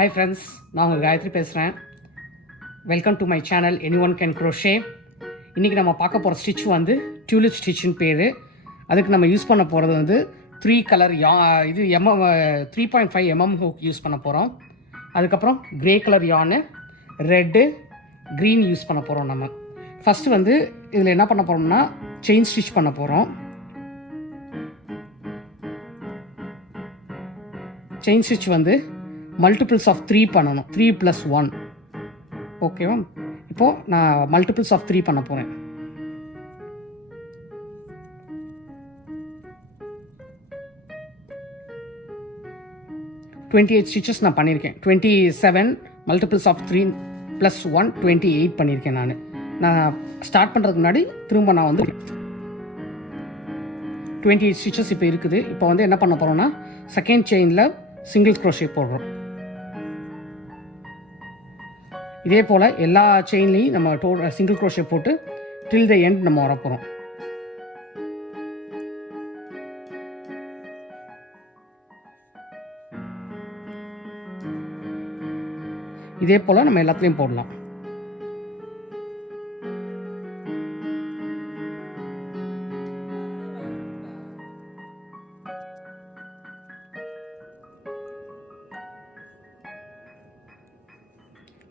Hi friends, நான் உங்கள் காயத்ரி பேசுகிறேன். Welcome to my channel anyone can crochet. இன்றைக்கி நம்ம பார்க்க போகிற ஸ்டிச் வந்து டியூலிப் ஸ்டிச்சுன்னு பேர். அதுக்கு நம்ம யூஸ் பண்ண போகிறது வந்து 3 கலர் இது 3.5 mm ஹூக் யூஸ் பண்ண போகிறோம். அதுக்கப்புறம் க்ரே கலர் யானு, ரெட்டு, க்ரீன் யூஸ் பண்ண போகிறோம். நம்ம ஃபஸ்ட்டு வந்து இதில் என்ன பண்ண போகிறோம்னா செயின் ஸ்டிச் பண்ண போகிறோம். செயின் ஸ்டிச் வந்து மல்டிபிள்ஸ் ஆஃப் 3 பண்ணணும். 3 + 1. ஓகேவா? இப்போது நான் மல்டிபிள்ஸ் ஆஃப் 3 பண்ண போகிறேன். ஸ்டிச்சஸ் நான் பண்ணியிருக்கேன். 27 மல்டிபிள்ஸ் ஆஃப் 3 + 1 28 பண்ணியிருக்கேன். நான் ஸ்டார்ட் பண்ணுறதுக்கு முன்னாடி திரும்ப நான் வந்து 28 ஸ்டிச்சஸ் இப்போ இருக்குது. இப்போ வந்து என்ன பண்ண போகிறோன்னா செகண்ட் செயினில் சிங்கிள் crochet போடுறோம். இதே போல் எல்லா செயின்லேயும் நம்ம சிங்கிள் crochet போட்டு டில் த எண்ட் நம்ம வரப்போகிறோம். இதே போல் நம்ம எல்லாத்துலேயும் போடலாம்.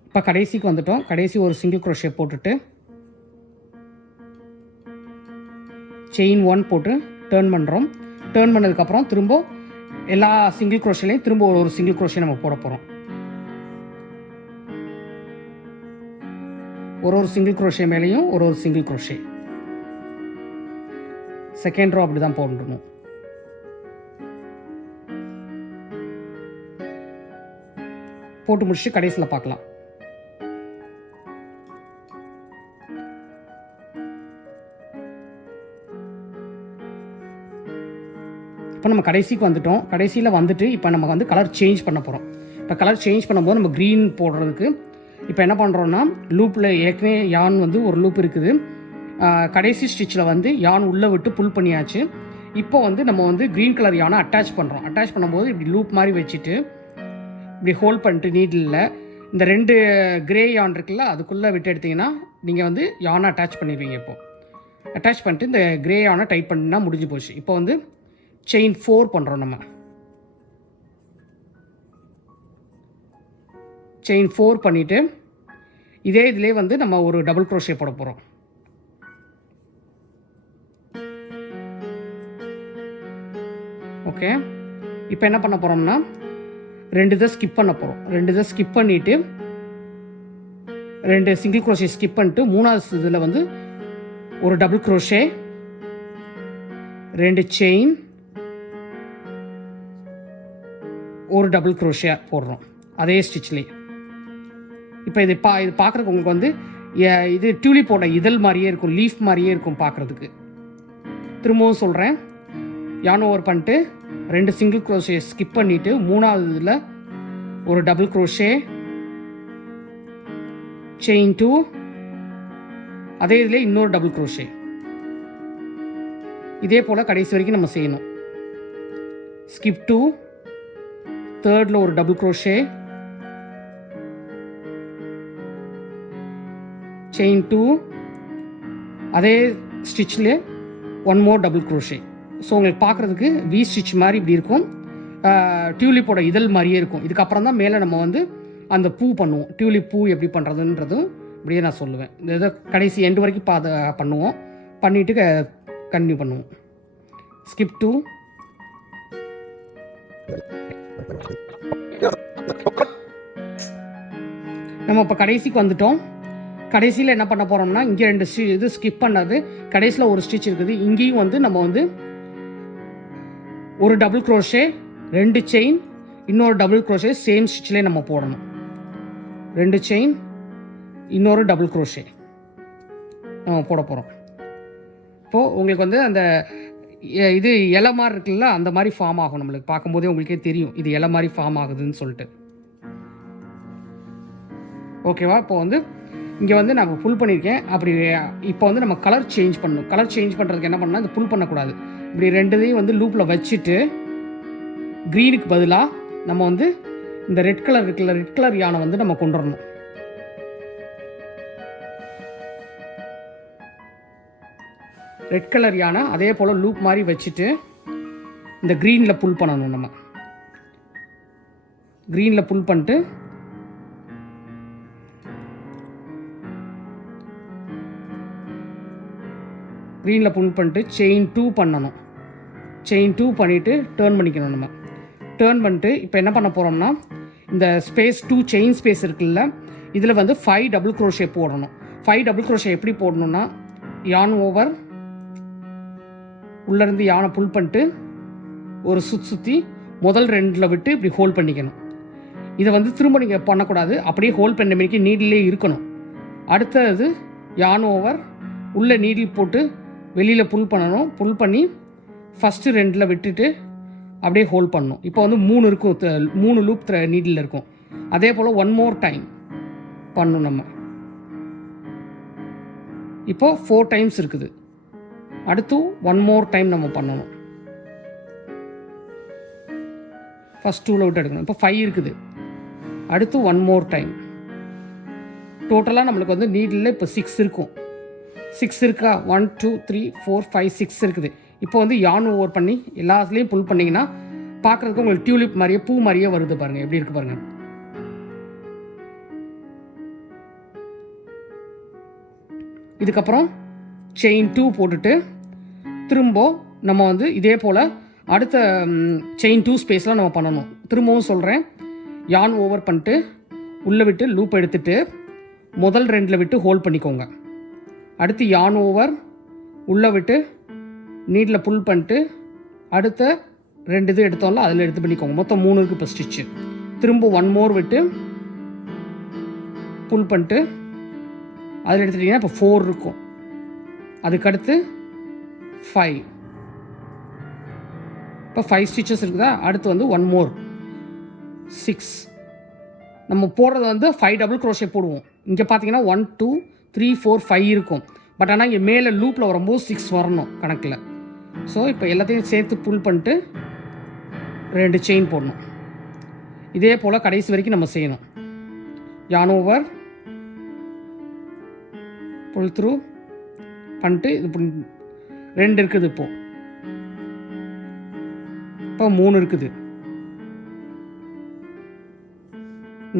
இப்போ கடைசிக்கு வந்துட்டோம். கடைசி ஒரு சிங்கிள் crochet போட்டுட்டு செயின் 1 போட்டு டேர்ன் பண்ணுறோம். டேர்ன் பண்ணதுக்கப்புறம் திரும்ப எல்லா சிங்கிள் crochetலையும் திரும்ப ஒரு சிங்கிள் crochet நம்ம போட போகிறோம். ஒரு சிங்கிள் crochet மேலேயும் ஒரு சிங்கிள் crochet. செகண்ட் ரோ அப்படி தான் போடணும். போட்டு முடிச்சு கடைசியில் பார்க்கலாம். இப்போ நம்ம கடைசிக்கு வந்துட்டோம். கடைசியில் வந்துட்டு இப்போ நம்ம வந்து கலர் சேஞ்ச் பண்ண போகிறோம். இப்போ கலர் சேஞ்ச் பண்ணும்போது நம்ம க்ரீன் போடுறதுக்கு இப்போ என்ன பண்ணுறோன்னா லூப்பில் ஏற்கனவே யான் வந்து ஒரு லூப் இருக்குது. கடைசி ஸ்டிச்சில் வந்து யான் உள்ளே விட்டு புல் பண்ணியாச்சு. இப்போ வந்து நம்ம வந்து க்ரீன் கலர் யானை அட்டாச் பண்ணுறோம். அட்டாச் பண்ணும்போது இப்படி லூப் மாதிரி வச்சுட்டு இப்படி ஹோல்ட் பண்ணிட்டு நீடில் இந்த 2 க்ரே யான் இருக்குல்ல அதுக்குள்ளே விட்டு எடுத்திங்கன்னா நீங்கள் வந்து யானை அட்டாச் பண்ணிடுவீங்க. இப்போது அட்டாச் பண்ணிட்டு இந்த க்ரே யானை டைட் பண்ணினா முடிஞ்சு போச்சு. இப்போ வந்து செயின் 4 பண்ணுறோம். நம்ம செயின் 4 பண்ணிவிட்டு இதே இதிலே வந்து நம்ம ஒரு டபுள் crochet போட போகிறோம். ஓகே, இப்போ என்ன பண்ண போகிறோம்னா 2 இதை ஸ்கிப் பண்ண போகிறோம். 2 இதை ஸ்கிப் பண்ணிவிட்டு 2 சிங்கிள் crochet ஸ்கிப் பண்ணிட்டு 3வது இதில் வந்து ஒரு டபுள் crochet, 2 செயின், ஒரு டபுள் crochet போடுறோம் அதே ஸ்டிச்லேயே. இப்போ இது பார்க்குறதுக்கு உங்களுக்கு வந்து இது டியூலிப்போட இதழ் மாதிரியே இருக்கும், லீஃப் மாதிரியே இருக்கும் பார்க்குறதுக்கு. திரும்பவும் சொல்கிறேன், யான் ஓவர் பண்ணிட்டு 2 சிங்கிள் crochet ஸ்கிப் பண்ணிவிட்டு 3வது இதில் ஒரு டபுள் crochet, செயின் 2, அதே இதில் இன்னொரு டபுள் crochet. இதே போல் கடைசி வரைக்கும் நம்ம செய்யணும். ஸ்கிப் 2, தேர்டில் ஒரு டபுள் crochet, செயின் 2, அதே ஸ்டிச்சில் 1 மோர் டபுள் crochet. ஸோ உங்களுக்கு பார்க்குறதுக்கு வி ஸ்டிச் மாதிரி இப்படி இருக்கும், டியூலிப்போட இதழ் மாதிரியே இருக்கும். இதுக்கப்புறம் தான் மேலே நம்ம வந்து அந்த பூ பண்ணுவோம். டியூலிப் பூ எப்படி பண்ணுறதுன்றதும் இப்படியே நான் சொல்லுவேன். இந்த இதை கடைசி எண்டு வரைக்கும் பண்ணுவோம். பண்ணிவிட்டு கன்டினியூ பண்ணுவோம். ஸ்கிப் 2, நம்ம இப்போ கடைசிக்கு வந்துட்டோம். கடைசியில் என்ன பண்ண போகிறோம்னா இங்கே 2 இது ஸ்கிப் பண்ணது, கடைசியில் ஒரு ஸ்டிச் இருக்குது. இங்கேயும் வந்து நம்ம வந்து ஒரு டபுள் crochet, 2 செயின், இன்னொரு டபுள் crochet சேம் ஸ்டிச்சிலே நம்ம போடணும். 2 செயின், இன்னொரு டபுள் crochet நம்ம போட போகிறோம். இப்போது உங்களுக்கு வந்து அந்த இது இலை மாதிரி இருக்குல்ல அந்த மாதிரி ஃபார்ம் ஆகும். நம்மளுக்கு பார்க்கும்போதே உங்களுக்கே தெரியும் இது இலை மாதிரி ஃபார்ம் ஆகுதுன்னு சொல்லிட்டு. ஓகேவா? இப்போ வந்து இங்கே வந்து நம்ம புல் பண்ணியிருக்கேன். அப்படி இப்போ வந்து நம்ம கலர் சேஞ்ச் பண்ணணும். கலர் சேஞ்ச் பண்ணுறதுக்கு என்ன பண்ணால் இந்த புல் பண்ணக்கூடாது. இப்படி 2 இதையும் வந்து லூப்பில் வச்சுட்டு க்ரீனுக்கு பதிலாக நம்ம வந்து இந்த ரெட் கலர் இருக்குல்ல, ரெட் கலர் யானை வந்து நம்ம கொண்டு வரணும். ரெட் கலர் யானை அதே போல் லூப் மாதிரி வச்சுட்டு இந்த க்ரீனில் புல் பண்ணணும். நம்ம க்ரீனில் புல் பண்ணிட்டு செயின் 2 பண்ணணும். செயின் 2 பண்ணிவிட்டு டேர்ன் பண்ணிக்கணும். நம்ம டேர்ன் பண்ணிட்டு இப்போ என்ன பண்ண போகிறோம்னா, இந்த ஸ்பேஸ் 2 செயின் ஸ்பேஸ் இருக்குல்ல, இதில் வந்து 5 டபுள் க்ரோஷே போடணும். 5 டபுள் க்ரோஷே எப்படி போடணுன்னா, யான் ஓவர் உள்ளேருந்து யானை புல் பண்ணிட்டு ஒரு சுற்றி முதல் 2 விட்டு இப்படி ஹோல்ட் பண்ணிக்கணும். இதை வந்து திரும்ப நீங்கள் பண்ணக்கூடாது, அப்படியே ஹோல்ட் பண்ண மாரிக்கு நீடிலே இருக்கணும். அடுத்தது யான் ஓவர் உள்ளே நீடில் போட்டு வெளியில் புல் பண்ணணும். புல் பண்ணி ஃபஸ்ட்டு 2 விட்டுட்டு அப்படியே ஹோல்ட் பண்ணணும். இப்போ வந்து 3 இருக்கும், 3 லூப் நீடில் இருக்கும். அதே போல் 1 மோர் டைம் பண்ணணும். நம்ம இப்போ 4 டைம்ஸ் இருக்குது. அடுத்து 1 மோர் டைம் நம்ம பண்ணணும். ஃபஸ்ட் 2 விட்டு எடுக்கணும். இப்போ 5 இருக்குது. அடுத்து 1 மோர் டைம். டோட்டலாக நம்மளுக்கு வந்து நீடில் இப்போ 6 இருக்கும். 6 இருக்கா? 1 2 3 4 5 6 இருக்குது. இப்போ வந்து யான் ஓவர் பண்ணி எல்லாத்துலேயும் புல் பண்ணிங்கன்னா பார்க்குறதுக்கு உங்களுக்கு டியூலிப் மாதிரியே பூ மாதிரியே வருது பாருங்கள். எப்படி இருக்குது பாருங்கள். இதுக்கப்புறம் செயின் 2 போட்டுட்டு திரும்ப நம்ம வந்து இதே போல் அடுத்த செயின் 2 ஸ்பேஸ்லாம் நம்ம பண்ணணும். திரும்பவும் சொல்கிறேன், யான் ஓவர் பண்ணிட்டு உள்ளே விட்டு லூப் எடுத்துகிட்டு முதல் 2 விட்டு ஹோல்ட் பண்ணிக்கோங்க. அடுத்து யான் ஓவர் உள்ளே விட்டு நீடில் புல் பண்ணிட்டு அடுத்த 2 இது எடுத்தோம்ல அதில் எடுத்து பண்ணிக்கோங்க. மொத்தம் 3 இருக்குது இப்போ ஸ்டிச்சு. திரும்ப 1 மோர் விட்டு புல் பண்ணிட்டு அதில் எடுத்துட்டிங்கன்னா இப்போ 4 இருக்கும். அதுக்கடுத்து 5. இப்போ 5 ஸ்டிச்சஸ் இருக்குதா? அடுத்து வந்து 1 மோர் 6. நம்ம போடுறது வந்து 5 டபுள் க்ரோஷே போடுவோம். இங்கே பார்த்தீங்கன்னா 1 2 3 4 5 இருக்கும். பட் ஆனால் இங்கே மேலே லூப்பில் வரும்போது 6 வரணும் கணக்கில். ஸோ இப்போ எல்லாத்தையும் சேர்த்து புல் பண்ணிட்டு 2 செயின் போடணும். இதே போல் கடைசி வரைக்கும் நம்ம செய்யணும். யான் ஓவர் புல் த்ரூ பண்ணிட்டு இது 2 இருக்குது. இப்போ 3 இருக்குது,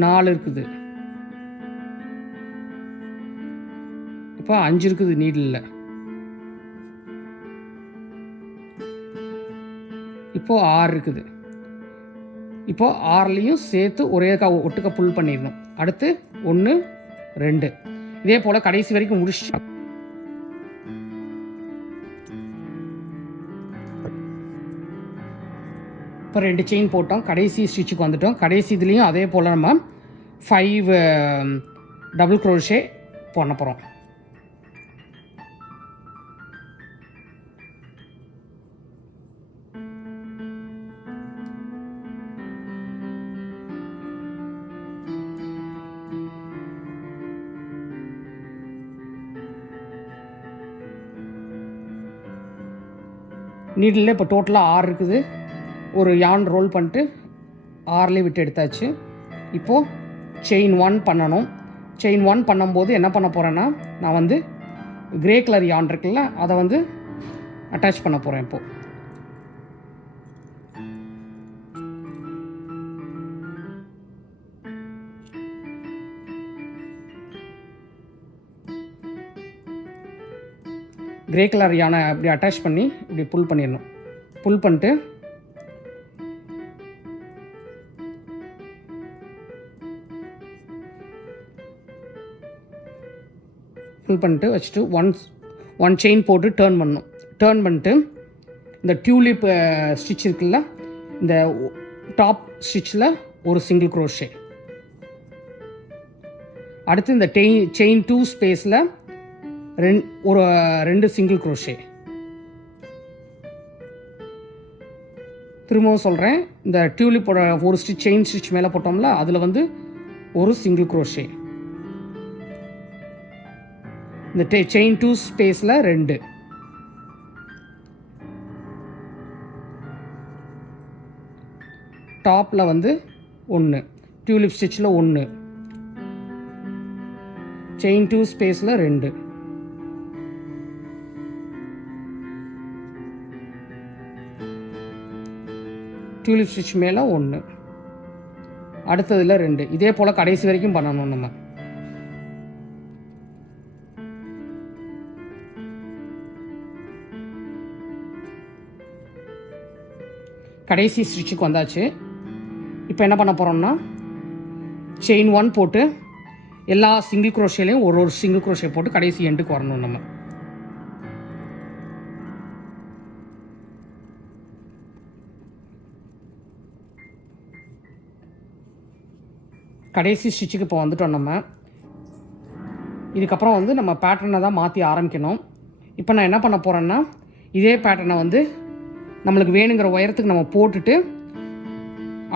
4 இருக்குது, இப்போ 5 இருக்குது நீடில். இப்போ 6 இருக்குது. இப்போ 6லையும் சேர்த்து ஒரே ஒட்டுக்க புல் பண்ணிடணும். அடுத்து 1 2 இதே போல் கடைசி வரைக்கும் முடிச்சு. இப்போ 2 செயின் போட்டோம். கடைசி ஸ்டிச்சுக்கு வந்துட்டோம். கடைசி இதுலேயும் அதே போல் நம்ம 5 டபுள் க்ரோஷே பண்ண போகிறோம். நீடில் இப்போ டோட்டலாக 6 இருக்குது. ஒரு யான் ரோல் பண்ணிட்டு 6லேயே விட்டு எடுத்தாச்சு. இப்போது செயின் 1 பண்ணணும். செயின் 1 பண்ணும்போது என்ன பண்ண போகிறேன்னா, நான் வந்து கிரே கலர் யான் இருக்குல்ல அதை வந்து அட்டாச் பண்ண போகிறேன். இப்போது கிரே கலர் யானை அப்படி அட்டாச் பண்ணி இப்படி புல் பண்ணிடணும். புல் பண்ணிட்டு வச்சுட்டு ஒன் செயின் போட்டு டேர்ன் பண்ணணும். டேர்ன் பண்ணிட்டு இந்த டியூலிப் ஸ்டிச் இருக்குல்ல, இந்த டாப் ஸ்டிச்சில் ஒரு சிங்கிள் க்ரோஷே. அடுத்து இந்த செயின் 2 ஸ்பேஸில் ஒரு 2 சிங்கிள் க்ரோஷே. திரும்பவும் சொல்கிறேன், இந்த டியூலிப்போட ஒரு ஸ்டிச் செயின் ஸ்டிச் மேலே போட்டோம்ல அதில் வந்து ஒரு சிங்கிள் க்ரோஷே. இந்த செயின் 2 ஸ்பேஸில் 2, டாப்பில் வந்து 1. டியூலிப் ஸ்டிச்சில் 1, செயின் 2 ஸ்பேஸில் 2, டியூலிப் ஸ்டிச் மேலே 1, அடுத்ததில் 2. இதே போல் கடைசி வரைக்கும் பண்ணணும் நம்ம. கடைசி ஸ்டிச்சுக்கு வந்தாச்சு. இப்போ என்ன பண்ண போகிறோம்னா செயின் 1 போட்டு எல்லா சிங்கிள் குரோஷேலையும் ஒரு சிங்கிள் குரோஷே போட்டு கடைசி எண்டுக்கு வரணும் நம்ம. கடைசி ஸ்டிச்சுக்கு இப்போ வந்துட்டோம் நம்ம. இதுக்கப்புறம் வந்து நம்ம பேட்டர்னை தான் மாற்றி ஆரம்பிக்கணும். இப்போ நான் என்ன பண்ண போகிறேன்னா இதே பேட்டர்னை வந்து நம்மளுக்கு வேணுங்கிற உயரத்துக்கு நம்ம போட்டுட்டு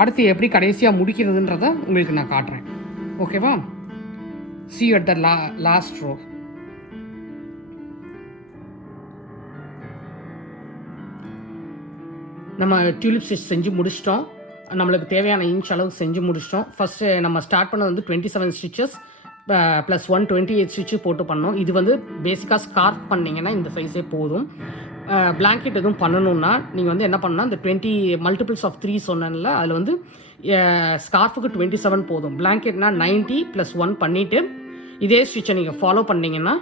அடுத்து எப்படி கடைசியாக முடிக்கிறதுன்றதை உங்களுக்கு நான் காட்டுறேன். ஓகேவா? see you at the last row. நம்ம டியூலிப் ஸ்டிச் செஞ்சு முடிச்சிட்டோம். நம்மளுக்கு தேவையான இன்ச் அளவுக்கு செஞ்சு முடிச்சிட்டோம். ஃபஸ்ட்டு நம்ம ஸ்டார்ட் பண்ணது வந்து 27 ஸ்டிச்சஸ் ப்ளஸ் 128 ஸ்டிச்சு போட்டு பண்ணோம். இது வந்து பேசிக்காக ஸ்கார்ஃப் பண்ணிங்கன்னா இந்த சைஸே போதும். பிளாங்கெட் எதுவும் பண்ணணுன்னா நீங்கள் வந்து என்ன பண்ணால் இந்த 20 மல்டிபிள்ஸ் ஆஃப் 3 சொன்னேன்ல, அதில் வந்து ஸ்கார்ஃபுக்கு 27 போதும். பிளாங்கெட்னா 90 + 1 பண்ணிவிட்டு இதே ஸ்டிச்சை நீங்கள் ஃபாலோ பண்ணிங்கன்னா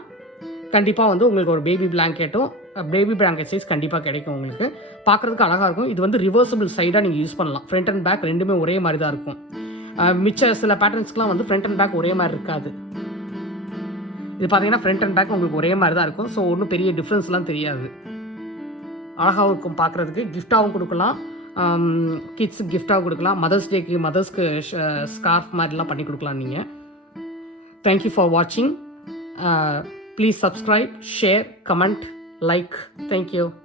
கண்டிப்பாக வந்து உங்களுக்கு ஒரு பேபி பிளாங்கெட் சைஸ் கண்டிப்பாக கிடைக்கும். உங்களுக்கு பார்க்குறதுக்கு அழகாக இருக்கும். இது வந்து ரிவர்சபிள் சைடாக நீங்கள் யூஸ் பண்ணலாம். ஃப்ரண்ட் அண்ட் பேக் ரெண்டுமே ஒரே மாதிரி தான் இருக்கும். மிச்ச சில பேட்டர்ன்ஸ்க்குலாம் வந்து ஃப்ரண்ட் அண்ட் பேக் ஒரே மாதிரி இருக்காது. இது பார்த்தீங்கன்னா ஃப்ரண்ட் அண்ட் பேக் உங்களுக்கு ஒரே மாதிரி தான் இருக்கும். ஸோ ஒன்றும் பெரிய டிஃப்ரென்ஸ்லாம் தெரியாது. அழகாகவும் இருக்கும் பார்க்குறதுக்கு. கிஃப்டாகவும் கொடுக்கலாம், கிட்ஸுக்கு கிஃப்டாகவும் கொடுக்கலாம், மதர்ஸ் டேக்கு மதர்ஸ்க்கு ஸ்கார்ஃப் மாதிரிலாம் பண்ணி கொடுக்கலாம் நீங்கள். தேங்க்யூ ஃபார் வாட்சிங். Please subscribe, share, comment, like. Thank you.